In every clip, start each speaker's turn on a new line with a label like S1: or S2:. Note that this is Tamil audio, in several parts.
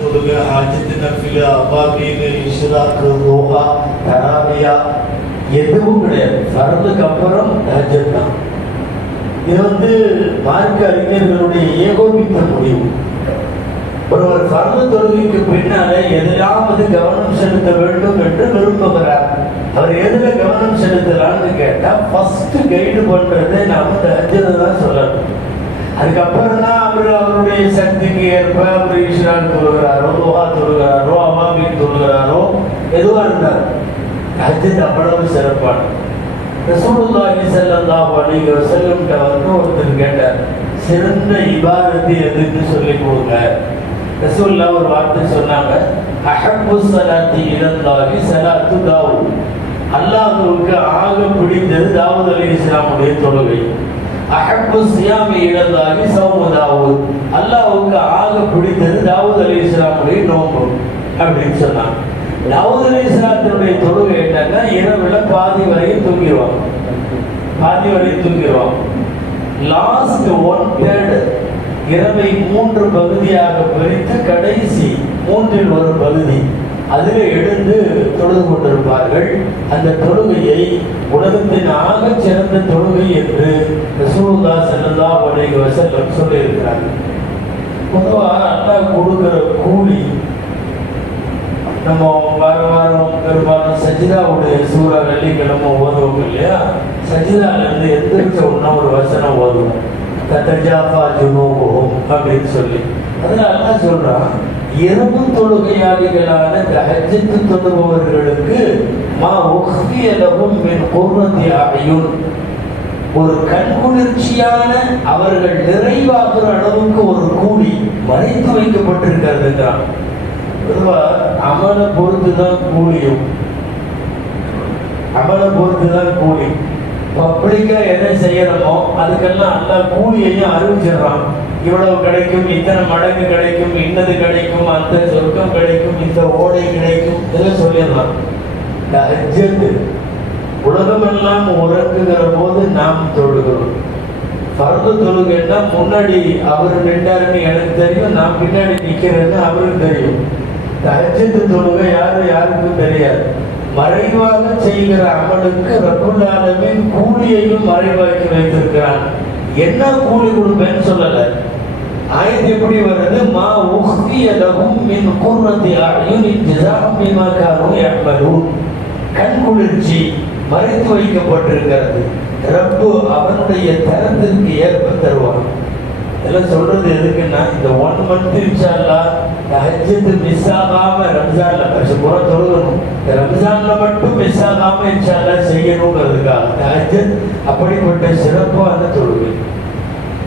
S1: தொழுக எதுவும் கிடையாது ஃபர்துக்கு அப்புறம் தான் இது வந்து மார்க்க அறிஞர்களுடைய ஏகோபித்த முடிவு ஒருவர் ஃபர்து தொழுகைக்கு பின்னாலே எதிலாவது கவனம் செலுத்த வேண்டும் என்று விரும்புகிறார் அவர் எதுல கவனம் செலுத்தலாம்னு கேட்டா ஃபர்ஸ்ட் கைடு பண்றதை நாம இந்த தான் சொல்லணும் அதுக்கப்புறம் தான் அவர் அவருடைய சக்திக்கு ஏற்ப அவர் ஈஸ்வரன் தொழுகிறாரோ லோகா தொழுகிறாரோ அவாமி தொழுகிறாரோ எதுவாக இருந்தார் அது அவ்வளவு சிறப்பான ரசூலுல்லாஹி ஸல்லல்லாஹு அலைஹி வஸல்லம் வந்து ஒருத்தர் கேட்டார் சிறந்த இபாதத்து எதுன்னு சொல்லி கொடுங்க? ரசூல்லா ஒரு வார்த்தை சொன்னாங்க அஹப்பு சலாத்தி இலல்லாஹி சலாத்து தாவு அல்லாஹ்வுக்கு ஆக பிடித்தது தாவூத் அலைஹிஸ்ஸலாமுடைய தொழுகை. அஹப்பு சியாமி இலல்லாஹி சௌமு தாவூத். அல்லாவுக்கு ஆக பிடித்தது தாவூத் அலி இஸ்லாமுடைய நோம்பு அப்படின்னு சொன்னாங்க. தாவூத் அலைஹிஸ்ஸலாத்தினுடைய தொழுகை என்னன்னா இரவுல பாதி வரையும் தூங்கிடுவாங்க. பாதி வரையும் தூங்கிடுவாங்க. லாஸ்ட் ஒன் தேர்டு இரவை மூன்று பகுதியாக பிரித்து கடைசி மூன்றில் ஒரு பகுதி. அதில் எழுந்து தொழுது கொண்டிருப்பார்கள். அந்த தொழுகையை உலகத்தின் ஆக சிறந்த தொழுகை என்று ரசூல்லா செல்லல்லா அலைஹி வசல்லம் சொல்லியிருக்கிறார்கள். பொதுவாக அண்ணா கொடுக்கிற கூலி நம்ம வார வாரம் பெரும்பாலும் சஜிதாவுடைய சூறா வெள்ளிக்கிழமை ஓதுவோம் இல்லையா? சஜிதால இருந்து எந்திரிச்ச ஒன்றா ஒரு வசனம் ஓதுவோம். தத்தஜாஃபா ஜுனூபுஹும் அப்படின்னு சொல்லி. அதுல அண்ணா சொல்றான் இரவு தொழுகையாளிகளான தஹஜ்ஜத்து தொழுபவர்களுக்கு மா உஹ்தியலஹும் மின் குர்ரத்தி அயுன் ஒரு கண்குளிர்ச்சியான அவர்கள் நிறைவாகிற அளவுக்கு ஒரு கூலி மறைத்து வைக்கப்பட்டிருக்கிறது தான் அமலை பொறுத்து தான் கூலியும். அமலை பொறுத்து தான் கூலி பப்ளிக்கா என்ன செய்யறோமோ அதுக்கெல்லாம் எல்லா கூலியையும் அறிவிச்சிடுறான். இவ்வளவு கிடைக்கும் இத்தனை மடங்கு கிடைக்கும் இன்னது கிடைக்கும் அந்த சொர்க்கம் கிடைக்கும் இந்த ஓடை கிடைக்கும் இதெல்லாம் சொல்லிடலாம். இந்த ஹஜ்ஜத்து உலகமெல்லாம் உறங்குகிற போது நாம் தொழுகிறோம். ஃபர்து தொழுகைன்னா முன்னாடி அவர் நின்றாருன்னு எனக்கு தெரியும் நான் பின்னாடி நிற்கிறேன்னு அவருக்கு தெரியும். தஹஜ்ஜத்து தொழுகை யாரும் யாருக்கும் தெரியாது. மறைவாக செய்கிற அமலுக்கு ரபுல் கூலியையும் மறைவாக்கி வைத்திருக்கிறான். என்ன கூலி கொடுப்பேன்னு சொல்லலை. ஆயத்து எப்படி வருது? மா உஹ்தியதகும் மின் குர்ரத்தி அயுனின் ஜஸாஅம் பிமா கானு யஅமலூன். கண் குளிர்ச்சி மறைத்து வைக்கப்பட்டிருக்கிறது. ரப்பு அவனுடைய தரத்திற்கு ஏற்ப தருவான். இதெல்லாம் சொல்றது எதுக்குன்னா இந்த ஒன் மந்த் இன்ஷால்லா ஹஜ்ஜத்து மிஸ் ஆகாம ரம்ஜான்ல வருஷம் பூரா தொழுகணும். இந்த ரம்ஜான்ல மட்டும் மிஸ் ஆகாம இன்ஷால்லா செய்யணுங்கிறதுக்காக இந்த ஹஜ்ஜத் அப்படிப்பட்ட சிறப்பான தொழுகை.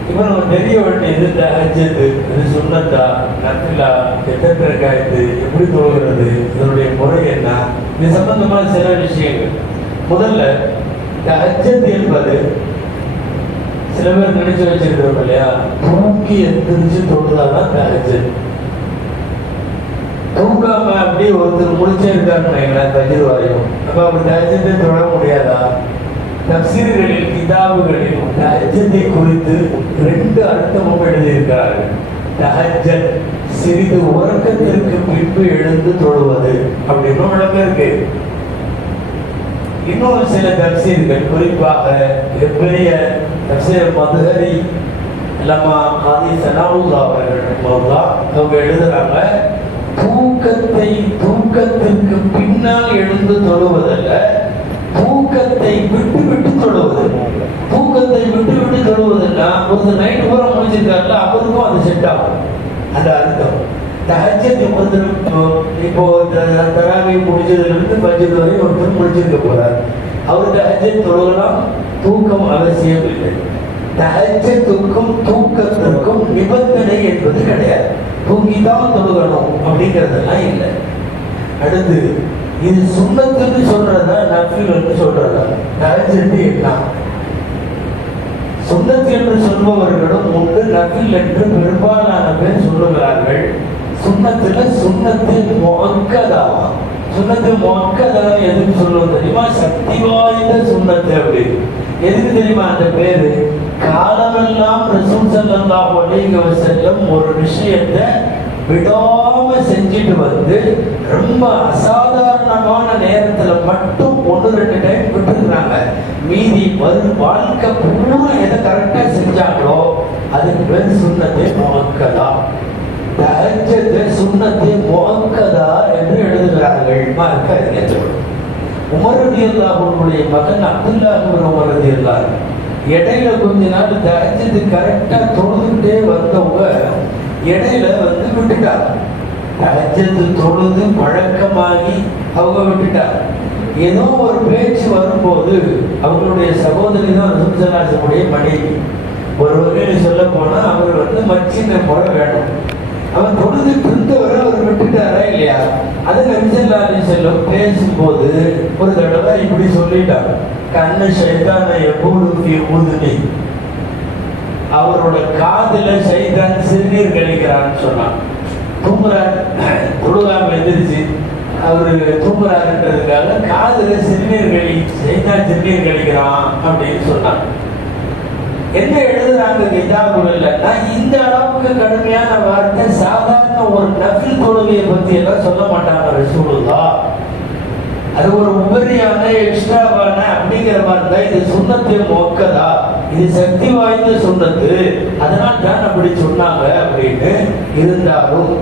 S1: இவன் ஒரு பெரியவன் எதிர்த்த அஜித்து இது சுண்ணத்தா நத்திலா எத்தனை காய்த்து எப்படி தொழுகிறது இதனுடைய முறை என்ன? இது சம்பந்தமான சில விஷயங்கள். முதல்ல இந்த ஹஜ்ஜத் என்பது சில பேர் நினைச்சு வச்சிருக்கிறோம் இல்லையா? தூக்கி எந்திரிச்சு தொழுதாதான் இந்த ஹஜ்ஜத் தூக்காம அப்படியே ஒருத்தர் முடிச்சே இருக்காருன்னு வைங்களேன் தஜிர்வாயும் அப்ப அப்படி தஜத்தை தொட முடியாதா? தப்சீர்களில் கிதாபுகளில் தஹஜத்தை குறித்து ரெண்டு அர்த்தமும் எழுதியிருக்கிறார்கள். தஹஜத் சிறிது உறக்கத்திற்கு பின்பு எழுந்து தொழுவது அப்படின்னு விளக்கம் இருக்கு. இன்னொரு சில தப்சீர்கள் குறிப்பாக பெரிய தப்சீர் மதுகரி லமா ஆதி சனாவுல்லா அவர்கள் அவங்க எழுதுறாங்க தூக்கத்தை தூக்கத்திற்கு பின்னால் எழுந்து தொழுவதல்ல தூக்கத்தை விட்டு விட்டு தொழுவது தூக்கத்தை விட்டு விட்டு தொழுவதுன்னா ஒரு நைட் பூரா முடிச்சிருக்காருல அவருக்கும் அது செட் ஆகும். அந்த அர்த்தம். தஹஜத் ஒருத்தர் இப்போ த- முடிச்சதுலேருந்து பட்ஜெட் இருந்து வரை ஒருத்தர் முடிச்சிருக்க போறார். அவர் தஹஜத் தொழுகலாம் தூக்கம் அவசியம் இல்லை. தஹஜத்துக்கும் தூக்கத்திற்கும் நிபந்தனை என்பது கிடையாது. தூங்கிதான் தொழுகணும் அப்படிங்கிறதெல்லாம் இல்லை. அடுத்து இது சுண்ணத்துக்கு சொல்றதா நஃபில் என்று சொல்றதா? தஹஜத்து எல்லாம். சுண்ணத்து என்று சொல்பவர்களும் உண்டு நஃபில் என்று பெரும்பாலான பேர் சொல்லுகிறார்கள். சுண்ணத்துல சுண்ணத்து முக்கதாவா சுண்ணத்து மொக்கதா எதுக்கு சொல்லுவோம் தெரியுமா? சக்தி வாய்ந்த சுண்ணத்து அப்படி. எதுக்கு தெரியுமா அந்த பேரு? காலமெல்லாம் ரசூல் ஸல்லல்லாஹு ஒரு விஷயத்தை விடாம செஞ்சுட்டு வந்து ரொம்ப அசாதாரணமான நேரத்துல மட்டும் ஒன்று ரெண்டு டைம் விட்டுருக்குறாங்க. மீதி வரும் வாழ்க்கை பூரா எதை கரெக்டா செஞ்சாங்களோ அதுக்கு பேர் சுண்ணத்தை முகக்கதா தஹஜ்ஜத்தை சுண்ணத்தை முகக்கதா என்று எழுதுகிறார்கள். மார்க்க அறிஞர்கள் உமர் ரதியல்லாஹுடைய மகன் அப்துல்லாஹ் உமரதி அல்லாஹ் இடையில கொஞ்ச நாள் தஹஜ்ஜத்து கரெக்டா தொழுதுகிட்டே வந்தவங்க இடையில வந்து விட்டுட்டார். தஹஜ்ஜத்து தொழுது பழக்கமாகி அவங்க விட்டுட்டார். ஏதோ ஒரு பேச்சு வரும்போது அவங்களுடைய சகோதரி தான் ரசூலுல்லாஹினுடைய மனைவி. ஒரு வகையில் சொல்ல போனா அவர் வந்து மச்சினை போல வேணும். அவர் தொழுதுட்டு இருந்தவரை அவர் விட்டுட்டாரா இல்லையா? அது நபிசல்லாலி செல்லும் பேசும்போது ஒரு தடவை இப்படி சொல்லிட்டார். கண்ணு சைத்தான எப்போது ஊதுனி அவரோட காதில் செய்தான் சிறுநீர் கழிக்கிறான்னு சொன்னான் தூங்குறார் தொழுகாம எந்திரிச்சு அவரு தூங்குறாருன்றதுக்காக காதில் சிறுநீர் கழி சைத்தான் சிறுநீர் கழிக்கிறான் அப்படின்னு சொன்னான் என்ன எழுதுறாங்க கிதாபுகள்னா இந்த அளவுக்கு கடுமையான வார்த்தை சாதாரண ஒரு நபில் தொழுகையை பத்தி எல்லாம் சொல்ல மாட்டாங்க ரசூலுல்லா அது ஒரு உபரியான எக்ஸ்ட்ராவான அப்படிங்கிற மாதிரி தான் இது சுண்ணத்தை மொக்கதா? இது சக்தி வாய்ந்த சுண்ணத்து. அதனால் தான் அப்படி சொன்னாங்க அப்படின்னு இருந்தாலும்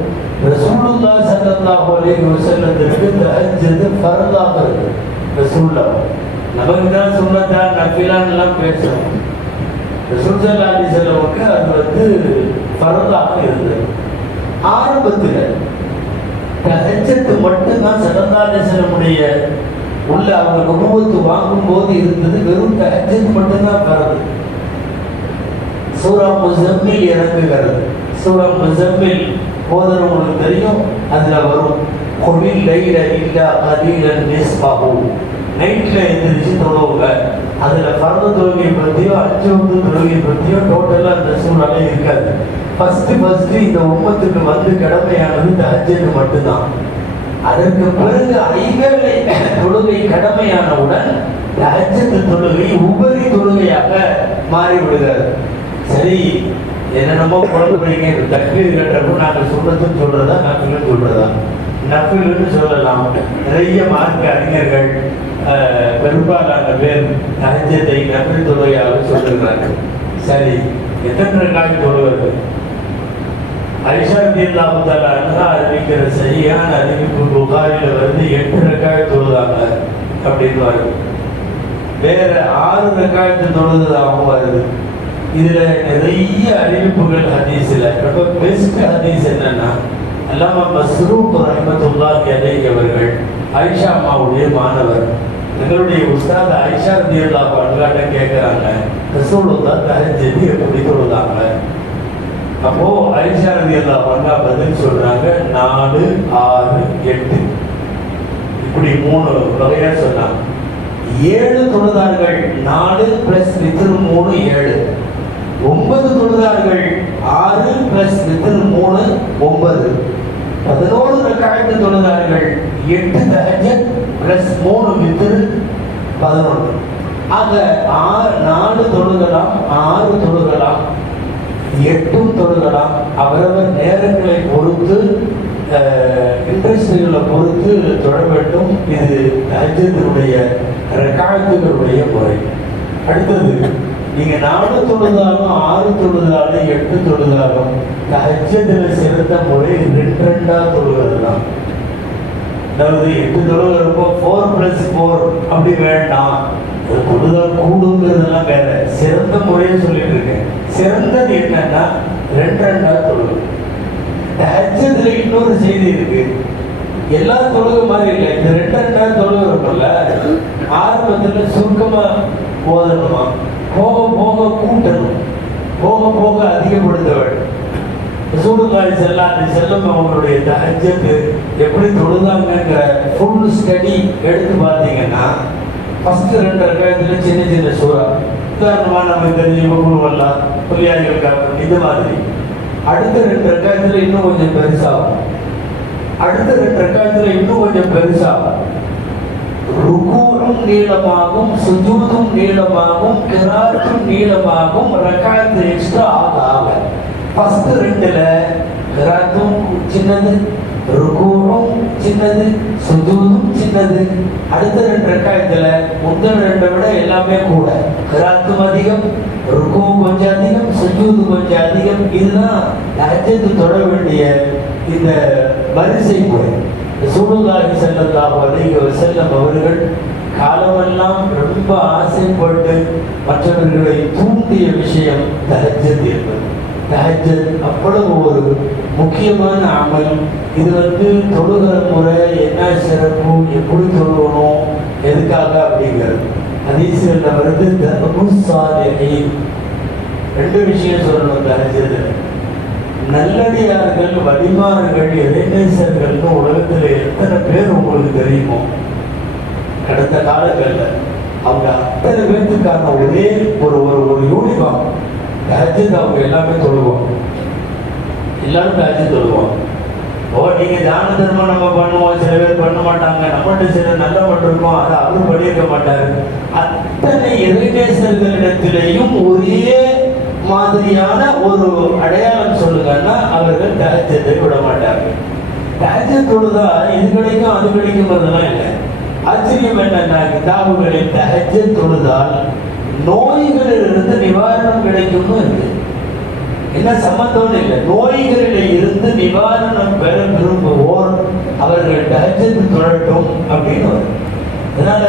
S1: ரசூலுல்லா சல்லல்லாஹு அலைஹி வஸல்லத்திற்கு தஹஜ்ஜது ஃபர்தாக இருக்கு. ரசூலுல்லா நமக்கு தான் சுண்ணத்தா நஃபிலான்னு எல்லாம் பேசுறோம். ரசூலுல்லா அலைஹி வஸல்லம் அது வந்து ஃபர்தாக இருந்தது. ஆரம்பத்தில் தஹஜத்து மட்டும்தான் சரதாலேசனுடைய உள்ள அவங்க குடும்பத்து வாங்கும் போது இருந்தது. வெறும் தஹஜத் மட்டும்தான் வருது சூரா முசம்மில் இறங்குகிறது. சூரா முசம்மில் போதனவங்களுக்கு தெரியும். அதில் வரும் கொவில் லைல இல்லா கலீலன் நிஸ்பாஹு. நைட்டில் எழுந்திரிச்சு தொழுவுங்க. அதில் பரத தொழுகை பற்றியோ அஞ்சு வந்து தொழுகை பற்றியோ டோட்டலாக அந்த சூழ்நிலை இருக்காது. ஃபர்ஸ்ட் ஃபர்ஸ்ட் இந்த ஒப்பத்துக்கு வந்து கடமையானது தஹஜ்ஜத் மட்டும்தான். அதற்கு பிறகு ஐவேளை தொழுகை கடமையானவுடன் தஹஜ்ஜத் தொழுகை உபரி தொழுகையாக மாறி விடுகிறது சரி என்னென்னமோ குழந்தைங்க தக்பீர் கட்டுறப்போ நாங்கள் சொல்றதுன்னு சொல்றதா நஃபில்னு சொல்றதா? நஃபில்னு சொல்லலாம். நிறைய மார்க்க அறிஞர்கள் பெரும்பாலான பேர் தஹஜத்தை நஃபில் தொழுகையாக சொல்லுகிறார்கள் சரி எத்தனை காய் தொழுவது? ஐஷா அறிவிக்கிற சரியான அறிவிப்பு புகாரில வந்து எட்டு ரக்காய் தொழுதாங்க அப்படின்னு வருது வேற ஆறு ரெக்காயத்து தொழுதாகவும் வருது. இதுல நிறைய அறிவிப்புகள் ஹதீஸ்ல. ரொம்ப பெஸ்ட் ஹதீஸ் என்னன்னா அல்லாம மஸ்ரூப் ரஹ்மத்துல்லாஹி கதை அவர்கள் ஆயிஷா அம்மாவுடைய மாணவர். எங்களுடைய உஸ்தாத் ஆயிஷா ரலியல்லாஹு அன்ஹாட்ட கேட்கறாங்க ரசூலுல்லாஹ் தஹஜ்ஜத் எப்படி தொழுதாங்க. அப்போ ஐஷா ரதி அல்லா பதில் சொல்றாங்க நாலு ஆறு எட்டு. இப்படி மூணு வகையா சொன்னாங்க. ஏழு தொழுதார்கள் நாலு பிளஸ் வித்திரு மூணு ஏழு. ஒன்பது தொழுதார்கள் ஆறு பிளஸ் வித்திரு மூணு ஒன்பது. பதினோரு ரக்காயத்து தொழுதார்கள் எட்டு தஹஜத் பிளஸ் மூணு வித்திரு பதினொன்று. ஆக ஆறு நாலு தொழுகலாம் ஆறு தொழுகலாம். எட்டும் தொழுகலாம் அவரவர் நேரங்களை பொறுத்து இன்ட்ரெஸ்டுகளை பொறுத்து தொழ வேண்டும். இது தஹஜத்தினுடைய ரக்காயத்துகளுடைய முறை. அடுத்தது நீங்க நாலு தொழுதாலும் ஆறு தொழுதாலும் எட்டு தொழுதாலும் தஹஜத்தில் சிறந்த முறை ரெண்டு ரெண்டா தொழுகிறது தான். அதாவது எட்டு தொழுகிறப்போ ஃபோர் பிளஸ் ஃபோர் அப்படி வேண்டாம். ஒரு கூடுங்கிறதெல்லாம் வேற. சிறந்த முறையை சொல்லிட்டு இருக்கேன். சிறந்தது என்னன்னா ரெண்டு ரெண்டா தொழுகு. ஹஜ்ஜத்துல இன்னொரு செய்தி இருக்கு. எல்லா தொழுகு மாதிரி இல்லை. இந்த ரெண்டு ரெண்டா தொழுகிறப்பல ஆரம்பத்துல சுருக்கமா போதணுமா போக போக கூட்டணும். போக போக அதிகப்படுத்த வேண்டும் சூடுகாய் செல்லாது செல்லும் அவங்களுடைய தஹஜத்து எப்படி தொழுதாங்கிற ஃபுல் ஸ்டடி எடுத்து பார்த்தீங்கன்னா ஃபர்ஸ்ட் ரெண்டு ரகாயத்துல சின்ன சின்ன சூறா. உதாரணமாக நம்ம இந்த தெரிஞ்ச குருவல்லா புலியாய்கள் காப்பன் இது மாதிரி. அடுத்த ரெண்டு ரகாயத்துல இன்னும் கொஞ்சம் பெருசாகும். அடுத்த ரெண்டு ரகாயத்துல இன்னும் கொஞ்சம் பெருசாகும். ருக்கூரும் நீளமாகும் சுஜூதும் நீளமாகும் கிராத்தும் நீளமாகும் ரகாயத்து எக்ஸ்ட்ரா ஆக ஆக ஃபஸ்ட்டு ரெண்டில் கிராத்தும் சின்னது ருக்குவும் சின்னது சுஜூதும் சின்னது. அடுத்த ரெண்டு ரெக்காயத்துல முதல் ரெண்டை விட எல்லாமே கூட. கிராத்தும் அதிகம் ருக்கும் கொஞ்சம் அதிகம் சுஜூது கொஞ்சம் அதிகம். இதுதான் ஹஜ்ஜத்து தொட வேண்டிய இந்த வரிசை முறை. சூடுல்லாஹி ஸல்லல்லாஹு அதிக செல்லம் அவர்கள் காலமெல்லாம் ரொம்ப ஆசைப்பட்டு மற்றவர்களை தூண்டிய விஷயம் தஹஜத் என்பது. தஹஜத் அவ்வளவு ஒரு முக்கியமான அமல். இது வந்து தொழுகிற முறை என்ன சிறப்பு எப்படி தொழுகணும் எதுக்காக அப்படிங்கிறது. ஹதீஸ்களில் வருது தர்முசாலிஹீன் ரெண்டு விஷயம் சொல்லணும் தஹஜத்தில் நல்லடியார்கள் வடிமாறுகள் இறைநேசர்கள்னு உலகத்தில் எத்தனை பேர் உங்களுக்கு தெரியுமோ? கடந்த காலங்களில். அவங்க அத்தனை பேர்த்துக்கான ஒரே ஒரு ஒரு ஒரு யூனிஃபார்ம். தஹஜத் அவங்க எல்லாமே தொழுவோம் எல்லாரும் தஹஜத் தொழுவோம் ஓ நீங்க தான தர்மம் நம்ம பண்ணுவோம். சில பேர் பண்ண மாட்டாங்க. நம்மகிட்ட சில நல்ல பண்ணிருக்கோம் அதை அவரும் பண்ணியிருக்க மாட்டார். அத்தனை இறைநேசர்களிடத்திலேயும் ஒரே மாதிரியான ஒரு அடையாளம் சொல்லுங்கன்னா அவர்கள் தஹஜத்தை விட மாட்டாங்க. தஹஜத் தொழுதா இது கிடைக்கும் அது கிடைக்குங்கிறதெல்லாம் இல்லை. ஆச்சரியம் என்னன்னா கிதாபுகளில் தஹஜத் தொழுதால் நோய்களிலிருந்து நிவாரணம் கிடைக்கும்னு இருக்கு என்ன சம்பந்தம் இல்லை. நோய்களில் இருந்து நிவாரணம் பெற விரும்புவோர் அவர்கள் தஹஜத் தொழட்டும் அப்படின்னு வரும். அதனால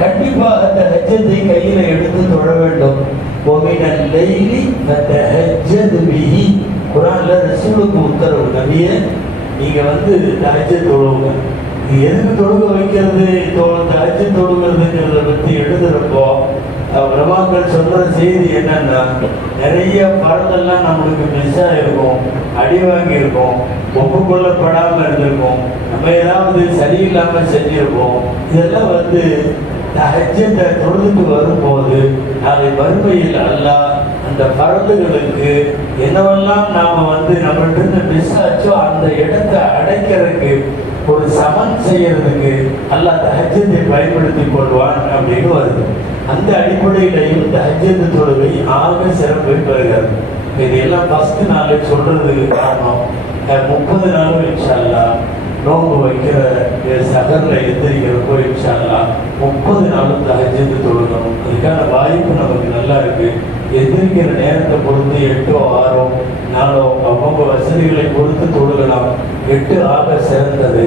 S1: கண்டிப்பாக அந்த ஹஜ்ஜத்தை கையில் எடுத்து தொழ வேண்டும். ஒமினல் லைலி ஃபதஹஜ்ஜத் பிஹி. குர்ஆன்ல ரசூலுக்கு உத்தரவு நபிய நீங்க வந்து தஹஜ்ஜத் தொழுவுங்க. நீ எதுக்கு தொழுக வைக்கிறது? தஹஜ்ஜத் தொழுகிறதுங்கிறத பத்தி எழுதுறப்போ பிரபாகர் சொல்ற செய்தி என்னன்னா நிறைய படத்தெல்லாம் நம்மளுக்கு மிஸ் ஆகிருக்கும் அடி வாங்கியிருக்கோம் ஒப்புக்கொள்ளப்படாமல் இருந்திருக்கும். நம்ம ஏதாவது சரியில்லாமல் செஞ்சிருக்கோம் இதெல்லாம் வந்து ஹஜ்ஜத்தை தொழுதுக்கு வரும்போது நாளை வறுமையில் அல்ல அந்த பரந்துகளுக்கு என்னவெல்லாம் நாம் வந்து நம்மள்கிட்ட இருந்து மிஸ் ஆச்சோ அந்த இடத்தை அடைக்கிறதுக்கு ஒரு சமன் செய்யறதுக்கு அல்லாஹ் தஹஜத்தை பயன்படுத்தி கொள்வான் அப்படின்னு வருது. அந்த அடிப்படையிலையும் தஹஜத்து தொழுகை ஆக சிறப்பு பெறுகிறது இது எல்லாம் ஃபர்ஸ்ட் நாள் சொல்றதுக்கு காரணம் முப்பது நாளும் இன்ஷால்லா அல்லாஹ் நோன்பு வைக்கிற சகரில் எந்திரிக்கிறப்போ இன்ஷால்லா முப்பது நாளும் தகஜந்து தொழுகணும் அதுக்கான வாய்ப்பு நமக்கு நல்லா இருக்கு. எந்திரிக்கிற நேரத்தை பொறுத்து எட்டோ ஆறோ நாளோ அவங்க வசதிகளை பொறுத்து தொழுகலாம். எட்டு ஆக சிறந்தது.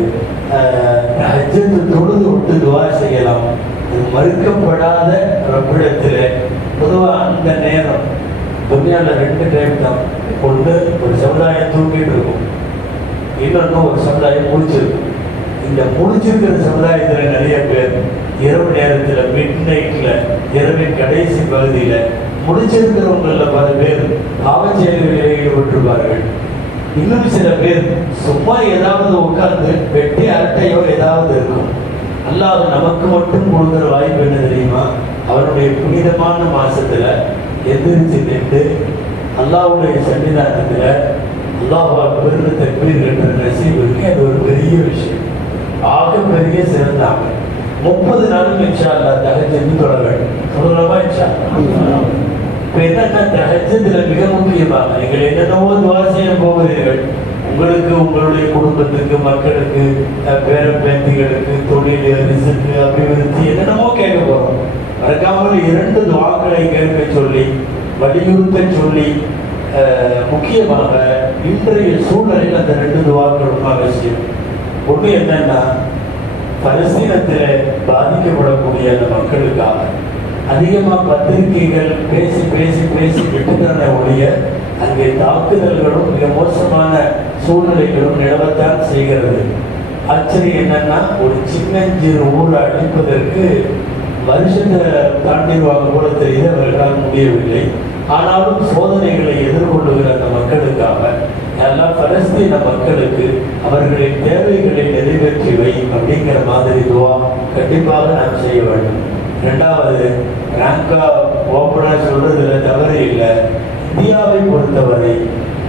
S1: ஹஜ்ஜத்து தொழுது விட்டு துவா செய்யலாம். மறுக்கப்படாத ரப்பிடத்தில் பொதுவாக அந்த நேரம் துன்யாவில் ரெண்டு டைம் தான் கொண்டு ஒரு சமுதாயம் தூங்கிட்டு இருக்கும். இன்னொன்று ஒரு சமுதாயம் முடிச்சிருக்கும். இந்த முடிச்சிருக்கிற சமுதாயத்தில் நிறைய பேர் இரவு நேரத்தில் மிட் நைட்டில் இரவின் கடைசி பகுதியில் முடிச்சிருக்கிறவங்களில் பல பேர் பாவச் செயல்களில் ஈடுபட்டிருப்பார்கள். இன்னும் சில பேர் சும்மா ஏதாவது உட்கார்ந்து வெட்டி அரட்டையோ ஏதாவது இருக்கும். அல்லாஹ் நமக்கு மட்டும் கொடுக்குற வாய்ப்பு என்ன தெரியுமா? அவனுடைய புனிதமான மாசத்துல எந்திரிச்சு நின்று அல்லாஹ்வுடைய சன்னிதானத்துல அல்லாஹ் பெருந்த தக்பீர் என்ற நசீப் இருக்கு. அது ஒரு பெரிய விஷயம். ஆக பெரிய சிறந்தாங்க முப்பது நாளும் இன்ஷா அல்லாஹ் தகஜத்து தொட வேண்டும். சொல்லலாமா இன்ஷா இப்ப என்னன்னா தஹஜத்துல மிக முக்கியமாக. நீங்கள் என்னென்னவோ துவா செய்ய போகிறீர்கள். உங்களுக்கு உங்களுடைய குடும்பத்துக்கு மக்களுக்கு பேர பேத்திகளுக்கு தொழில் ரிசுக்கு அபிவிருத்தி என்னென்னமோ கேட்க போறோம். மறக்காமல் இரண்டு துவாக்களை கேட்க சொல்லி வலியுறுத்த சொல்லி முக்கியமாக இன்றைய சூழலில் அந்த ரெண்டு துவாக்களும் அவசியம் ஒன்று என்னன்னா பலஸ்தீனத்தில் பாதிக்கப்படக்கூடிய அந்த மக்களுக்காக. அதிகமாக பத்திரிகைகள் பேசி பேசி பேசி விட்டுக்கிறன ஒழிய அங்கே தாக்குதல்களும் மிக மோசமான சூழ்நிலைகளும் நிலவத்தான் செய்கிறது. ஆச்சரியம் என்னன்னா ஒரு சின்னஞ்சிறு ஊரை அழிப்பதற்கு வருஷத்தை தாண்டிடுவாங்க போல தெரிய அவர்களால் முடியவில்லை. ஆனாலும் சோதனைகளை எதிர்கொள்ளுகிற அந்த மக்களுக்காக எல்லாம் பலஸ்தீன மக்களுக்கு அவர்களின் தேவைகளை நிறைவேற்றி வை அப்படிங்கிற மாதிரி துவா கண்டிப்பாக நாம் செய்ய வேண்டும். ரெண்டாவது ரங்கா ஓப்பனாக சொல்றதுல தவறு இல்லை. இந்தியாவை பொறுத்தவரை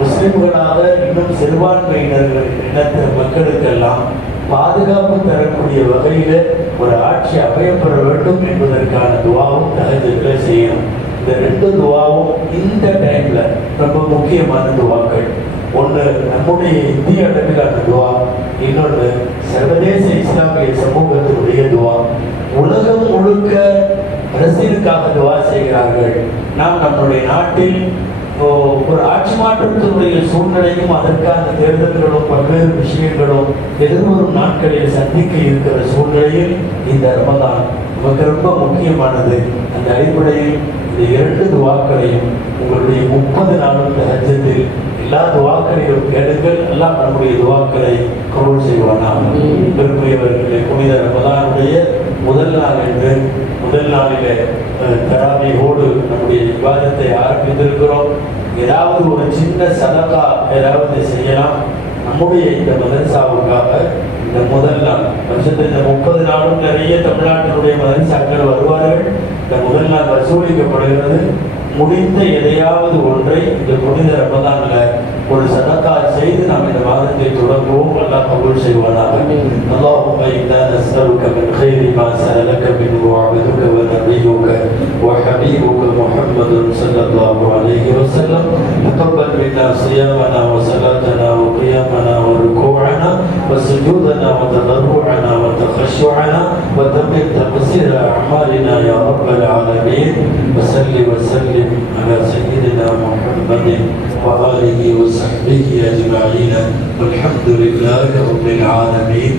S1: முஸ்லிம்களாக இன்னும் சிறுபான்மையினர்கள் இனத்த மக்களுக்கெல்லாம் பாதுகாப்பு தரக்கூடிய வகையில் ஒரு ஆட்சி அமையப்பெற வேண்டும் என்பதற்கான துவாவும் தகஜத்தில் செய்யணும். இந்த ரெண்டு துவாவும் இந்த டைம்ல ரொம்ப முக்கியமான துவாக்கள். ஒன்று நம்முடைய இந்திய அளவிலான துவா இன்னொன்று சர்வதேச இஸ்லாமிய சமூகத்தினுடைய உலகம் முழுக்க அரசியலுக்காக துவா செய்கிறார்கள். நாம் நம்முடைய நாட்டில் ஒரு ஆட்சி மாற்றத்தினுடைய சூழ்நிலையும் அதற்கான தேர்தல்களும் பல்வேறு விஷயங்களும் எதிர்வரும் நாட்களில் சந்திக்க இருக்கிற சூழ்நிலையில் இந்த ரமதான் நமக்கு ரொம்ப முக்கியமானது. அந்த அடிப்படையில் இந்த இரண்டு துவாக்களையும் உங்களுடைய முப்பது நாளும் ஹஜ்ஜத்தில் எல்லா துவாக்களையும் கேளுங்கள். எல்லாம் நம்முடைய துவாக்களை கபூல் செய்வானாக விரும்பியவர்களே புனித ரமதானுடைய முதல் நாள் என்று முதல் நாளிலே தராவியோடு நம்முடைய விவாதத்தை ஆரம்பித்திருக்கிறோம். ஏதாவது ஒரு சின்ன சதக்கா ஏதாவது செய்யலாம். நம்முடைய இந்த மதரசாவுக்காக இந்த முதல் நாள் வருஷத்தில் இந்த முப்பது நாளும் நிறைய தமிழ்நாட்டினுடைய மதரசாக்கள் வருவார்கள். இந்த முதல் நாள் வசூலிக்கப்படுகிறது. முடிந்த எதையாவது ஒன்றை இந்த புனித ரமதானில் ஒரு சதக்கா செய்து நாம் இந்த மாதத்தை தொடங்குவோம் நல்லா கபூல் செய்வானாக. நல்லா صلى الله عليه وسلم تقبل منا صيامنا وصلاتنا وقيامنا وركوعنا وسجودنا وتضرعنا وتخشعنا وتمم تقصير أعمالنا يا رب العالمين. وصل وسلم على سيدنا محمد وآله وصحبه أجمعين. والحمد لله رب العالمين.